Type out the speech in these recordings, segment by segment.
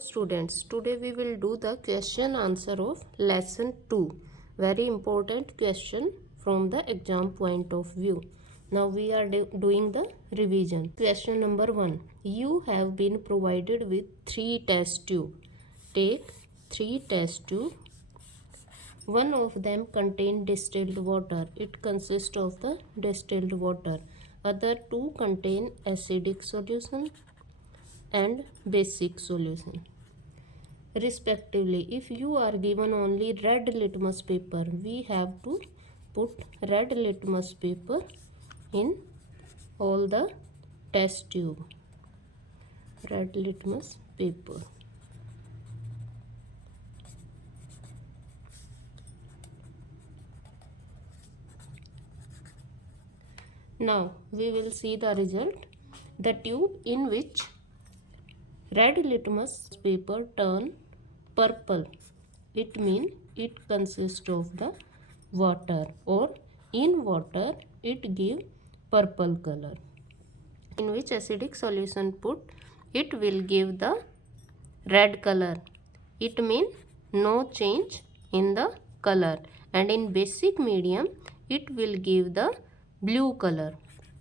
Students, today we will do the question answer of lesson 2. Very important question from the exam point of view. Now we are doing the revision. Question number 1. You have been provided with 3 test tube. Take 3 test tube. One of them contain distilled water. It consists of the distilled water. Other 2 contain acidic solution and basic solution respectively. If you are given only red litmus paper, we have to put red litmus paper in all the test tube. Red litmus paper. Now we will see the result. The tube in which red litmus paper turn purple, it means it consists of the water, or in water it give purple color. In which acidic solution put, it will give the red color. It means no change in the color. And in basic medium it will give the blue color.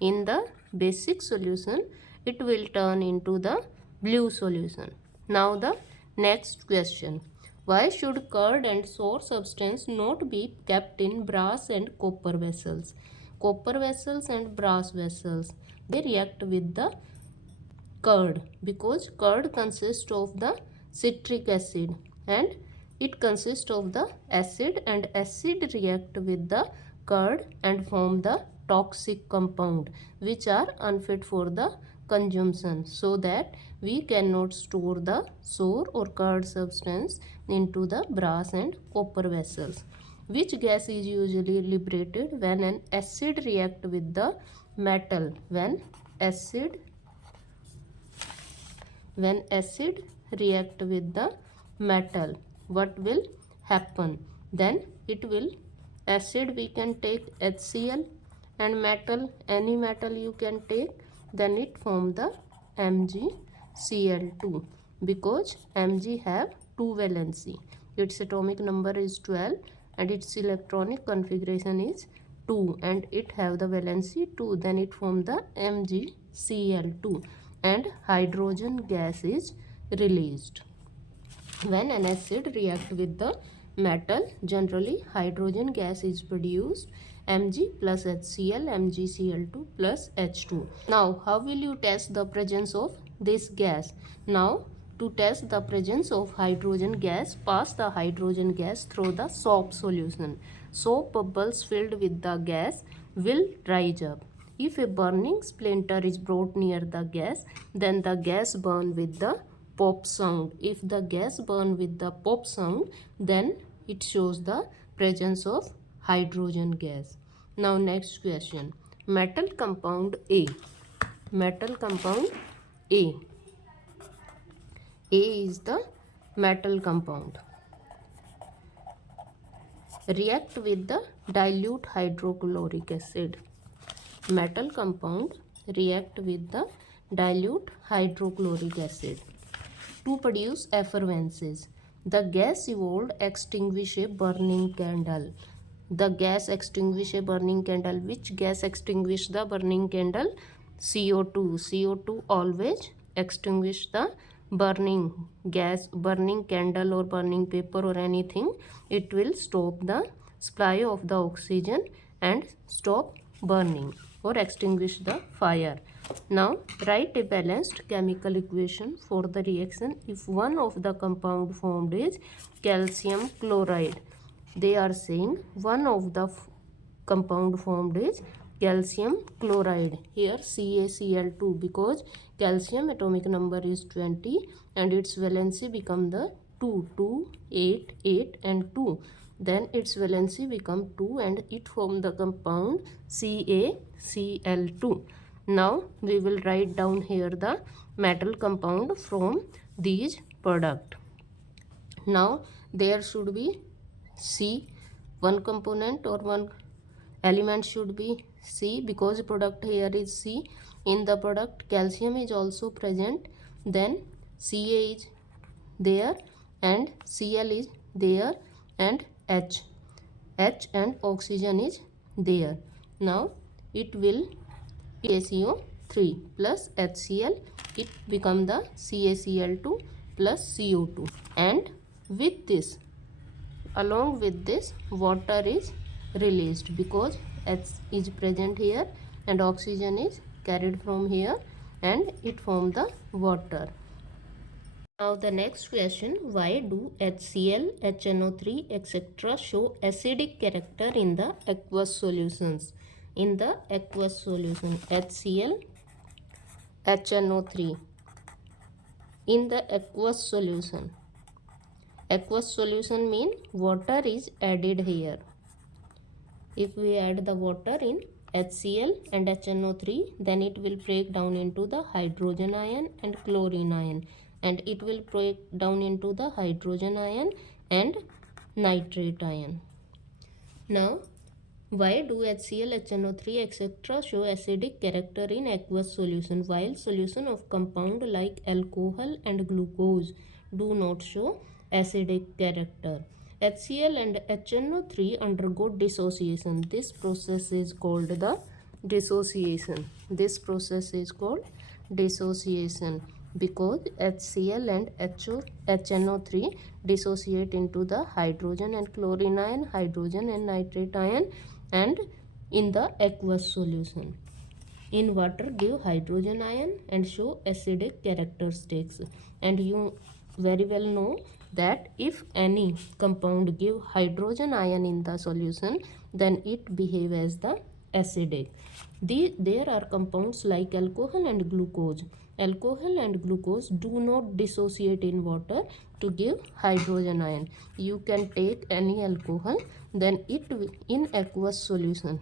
In the basic solution it will turn into the blue solution. Now the next question. Why should curd and sour substance not be kept in brass and copper vessels? Copper vessels and brass vessels, they react with the curd, because curd consists of the citric acid and it consists of the acid, and acid react with the curd and form the toxic compound which are unfit for the consumption, so that we cannot store the sour or curd substance into the brass and copper vessels. Which gas is usually liberated when an acid react with the metal? When acid react with the metal, what will happen? Then it will, acid we can take HCl, and metal, any metal you can take, then it form the MgCl2, because Mg have 2 valency. Its atomic number is 12 and its electronic configuration is 2, and it have the valency 2, then it form the MgCl2 and hydrogen gas is released. When an acid react with the metal, generally hydrogen gas is produced, Mg plus HCl, MgCl2 plus H2. Now how will you test the presence of this gas? Now to test the presence of hydrogen gas, pass the hydrogen gas through the soap solution. Soap bubbles filled with the gas will rise up. If a burning splinter is brought near the gas, then the gas burn with the pop sound. If the gas burn with the pop sound, then it shows the presence of hydrogen gas. Now next question. Metal compound A. Metal compound A. A is the metal compound. React with the dilute hydrochloric acid. Metal compound react with the dilute hydrochloric acid to produce effervescence. The gas evolved extinguish a burning candle. The gas extinguish a burning candle. Which gas extinguish the burning candle? CO2. CO2 always extinguish the burning gas, burning candle or burning paper or anything. It will stop the supply of the oxygen and stop burning or extinguish the fire. Now write a balanced chemical equation for the reaction if one of the compound formed is calcium chloride. They are saying one of the compound formed is calcium chloride. Here CaCl2, because calcium atomic number is 20 and its valency become the 2, 8, 8 and 2. Then its valency become 2 and it form the compound CaCl2. Now we will write down here the metal compound from these product. Now there should be C, one component or one element should be C, because product here is C. In the product calcium is also present, then Ca is there and Cl is there and H and oxygen is there. Now it will CaCO3 plus HCl, it become the CaCl2 plus CO2, and with this, along with this, water is released because H is present here and oxygen is carried from here and it forms the water. Now the next question, why do HCl, HNO3 etc. show acidic character in the aqueous solutions? In the aqueous solution, HCl, HNO3 in the aqueous solution. Aqueous solution mean water is added here. If we add the water in HCl and HNO3, then it will break down into the hydrogen ion and chlorine ion, and it will break down into the hydrogen ion and nitrate ion. Now, why do HCl, HNO3 etc. show acidic character in aqueous solution while solution of compound like alcohol and glucose do not show acidic character? HCl and HNO3 undergo dissociation. This process is called the dissociation. This process is called dissociation because HCl and HNO3 dissociate into the hydrogen and chlorine ion, hydrogen and nitrate ion, and in the aqueous solution. In water give hydrogen ion and show acidic characteristics, and you very well know that if any compound give hydrogen ion in the solution, then it behave as the acidic. There are compounds like alcohol and glucose. Alcohol and glucose do not dissociate in water to give hydrogen ion. You can take any alcohol, then it in aqueous solution,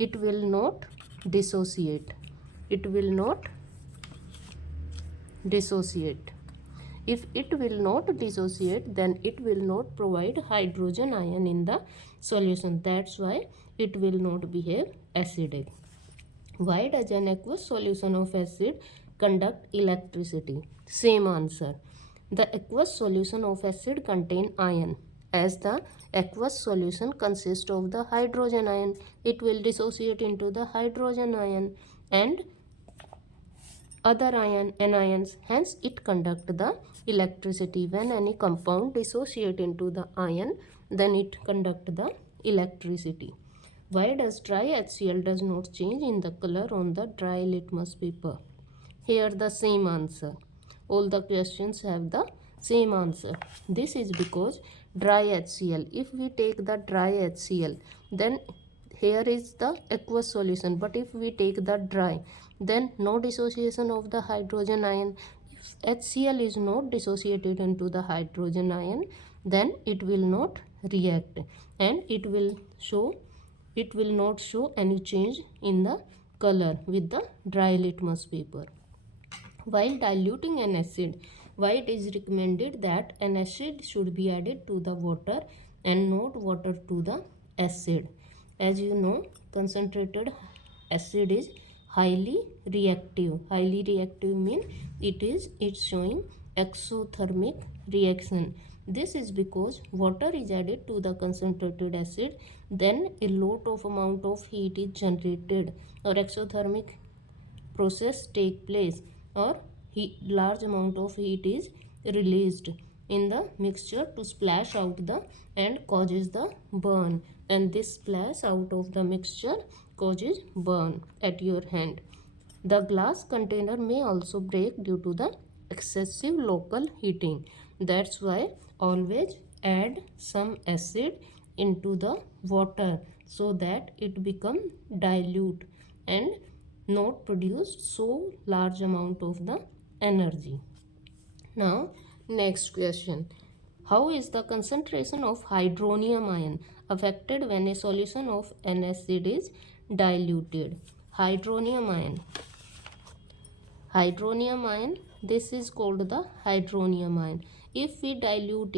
it will not dissociate. It will not dissociate. If it will not dissociate, then it will not provide hydrogen ion in the solution. That's why it will not behave acidic. Why does an aqueous solution of acid conduct electricity? Same answer. The aqueous solution of acid contain ion. As the aqueous solution consists of the hydrogen ion, it will dissociate into the hydrogen ion and other anions, hence it conduct the electricity. When any compound dissociate into the ion, then it conduct the electricity. Why does dry HCl does not change in the color on the dry litmus paper? Here the same answer. All the questions have the same answer. This is because dry HCl, if we take the dry HCl, then here is the aqueous solution, but if we take the dry, then no dissociation of the hydrogen ion. If HCl is not dissociated into the hydrogen ion, then it will not react and it will not show any change in the color with the dry litmus paper. While diluting an acid, why it is recommended that an acid should be added to the water and not water to the acid? As you know, concentrated acid is highly reactive. Highly reactive means it's showing exothermic reaction. This is because water is added to the concentrated acid, then a lot of amount of heat is generated or exothermic process take place, or large amount of heat is released in the mixture to splash out the and causes the burn, and this splash out of the mixture causes burn at your hand. The glass container may also break due to the excessive local heating. That's why always add some acid into the water so that it become dilute and not produce so large amount of the energy. Now next question, how is the concentration of hydronium ion affected when a solution of an acid is diluted? Hydronium ion, this is called the hydronium ion. If we dilute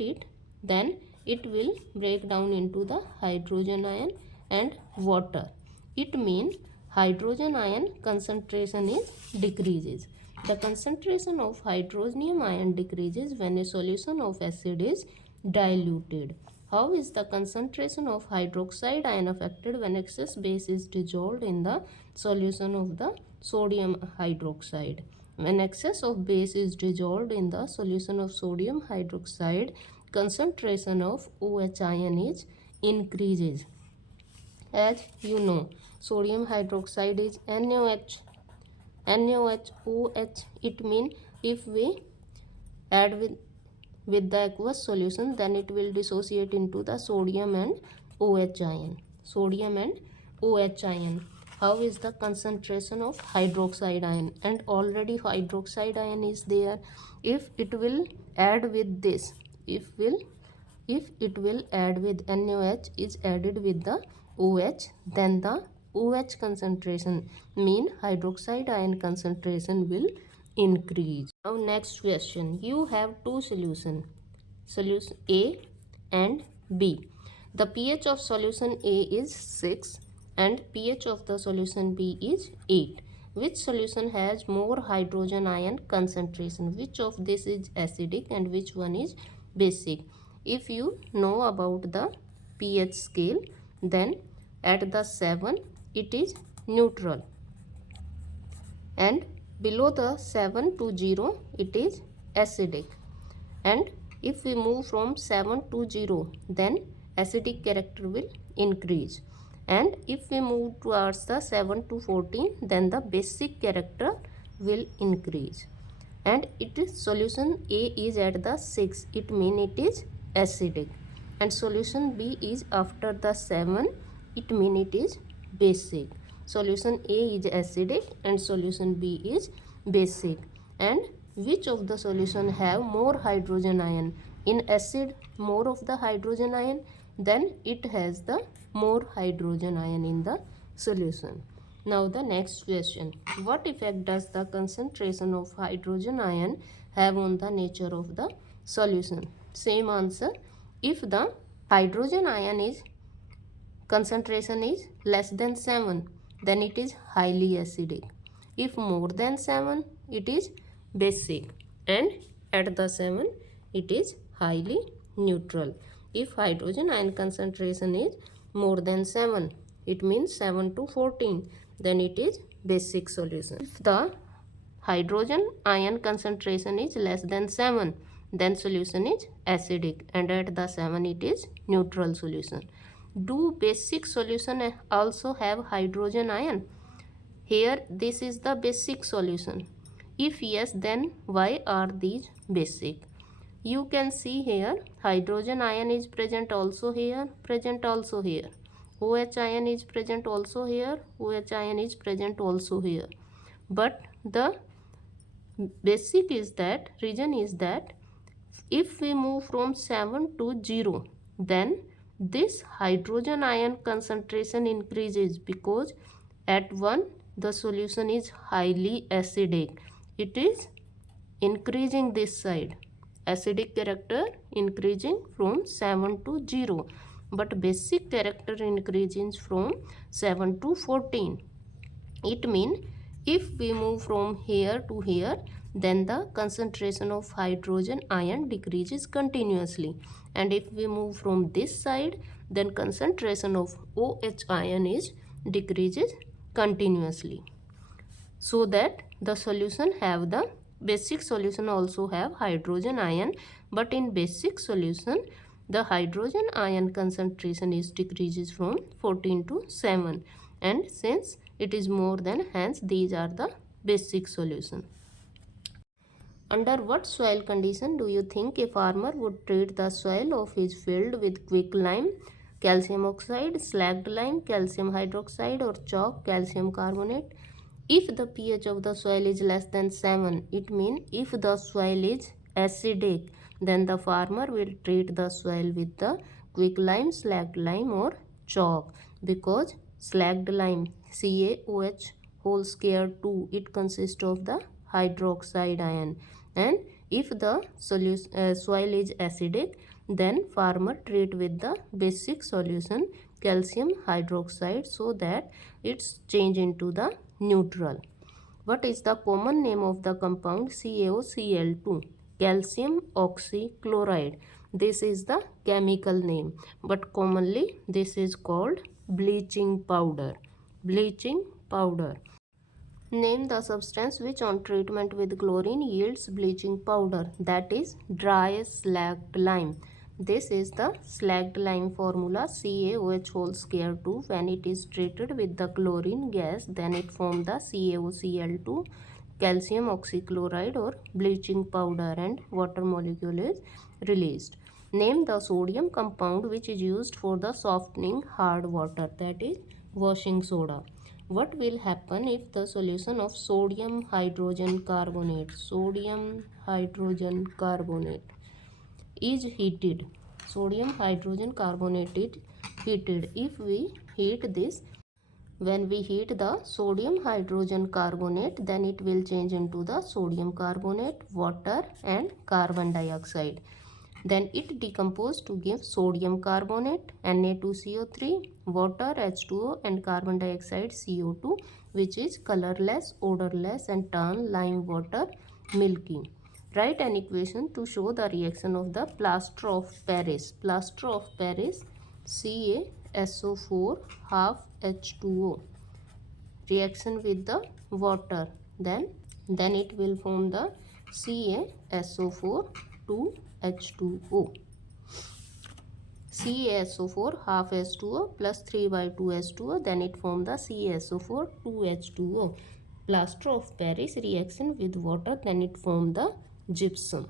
it, then it will break down into the hydrogen ion and water. It means hydrogen ion concentration is decreases. The concentration of hydronium ion decreases when a solution of acid is diluted. How is the concentration of hydroxide ion affected when excess base is dissolved in the solution of the sodium hydroxide? When excess of base is dissolved in the solution of sodium hydroxide, concentration of OH ion is increases. As you know, sodium hydroxide is NaOH. NaOH, OH, it means if we add with the aqueous solution, then it will dissociate into the sodium and OH ion. Sodium and OH ion. How is the concentration of hydroxide ion? And already hydroxide ion is there. If it will add with this, if it will add with NaOH is added with the OH, then the OH concentration mean hydroxide ion concentration will increase. Now next question, you have two solution A and B. The pH of solution A is 6 and pH of the solution B is 8. Which solution has more hydrogen ion concentration? Which of this is acidic and which one is basic? If you know about the pH scale, then at the 7 it is neutral, and below the 7 to 0 it is acidic, and if we move from 7 to 0 then acidic character will increase, and if we move towards the 7 to 14 then the basic character will increase. And it is solution A is at the 6, it means it is acidic, and solution B is after the 7, it means it is basic. Solution A is acidic and solution B is basic. And which of the solution have more hydrogen ion? In acid, more of the hydrogen ion, then it has the more hydrogen ion in the solution. Now the next question, what effect does the concentration of hydrogen ion have on the nature of the solution? Same answer, if the hydrogen ion is concentration is less than 7, then it is highly acidic. If more than 7, it is basic, and at the 7 it is highly neutral. If hydrogen ion concentration is more than 7, it means 7 to 14, then it is basic solution. If the hydrogen ion concentration is less than 7, then solution is acidic, and at the 7 it is neutral solution. Do basic solution also have hydrogen ion? Here this is the basic solution. If yes, then why are these basic? You can see here hydrogen ion is present also here, present also here. OH ion is present also here, OH ion is present also here. But the basic is that, reason is that if we move from 7 to 0, then this hydrogen ion concentration increases, because at 1 the solution is highly acidic. It is increasing this side, acidic character increasing from 7 to 0, but basic character increases from 7 to 14. It means if we move from here to here, then the concentration of hydrogen ion decreases continuously, and if we move from this side, then concentration of OH ion is decreases continuously. So that the solution have the basic solution also have hydrogen ion, but in basic solution the hydrogen ion concentration is decreases from 14 to 7, and since it is more than, hence these are the basic solution. Under what soil condition do you think a farmer would treat the soil of his field with quicklime, calcium oxide, slacked lime, calcium hydroxide, or chalk, calcium carbonate? If the pH of the soil is less than 7, it means if the soil is acidic, then the farmer will treat the soil with the quicklime, slacked lime, or chalk, because slacked lime, CaOH whole square 2, it consists of the hydroxide ion, and if the soil is acidic, then farmer treat with the basic solution calcium hydroxide, so that it's change into the neutral. What is the common name of the compound CaOCl2? Calcium oxychloride. This is the chemical name, but commonly this is called bleaching powder. Bleaching powder. Name the substance which on treatment with chlorine yields bleaching powder, that is dry slacked lime. This is the slacked lime formula CaOH whole square 2. When it is treated with the chlorine gas, then it forms the CaOCl2, calcium oxychloride or bleaching powder, and water molecule is released. Name the sodium compound which is used for the softening hard water, that is washing soda. What will happen if the solution of sodium hydrogen carbonate is heated? Sodium hydrogen carbonate is heated. If we heat this, when we heat the sodium hydrogen carbonate, then it will change into the sodium carbonate, water and carbon dioxide. Then it decomposes to give sodium carbonate, Na2CO3, water H2O and carbon dioxide CO2, which is colorless, odorless and turn lime water milky. Write an equation to show the reaction of the plaster of Paris. Plaster of Paris CaSO4 half H2O. Reaction with the water. Then it will form the CaSO4 2H2O. CaSO4 half H2O plus 3 by 2 H2O, then it forms the CaSO4 2H2O. Plaster of Paris reaction with water, then it forms the gypsum.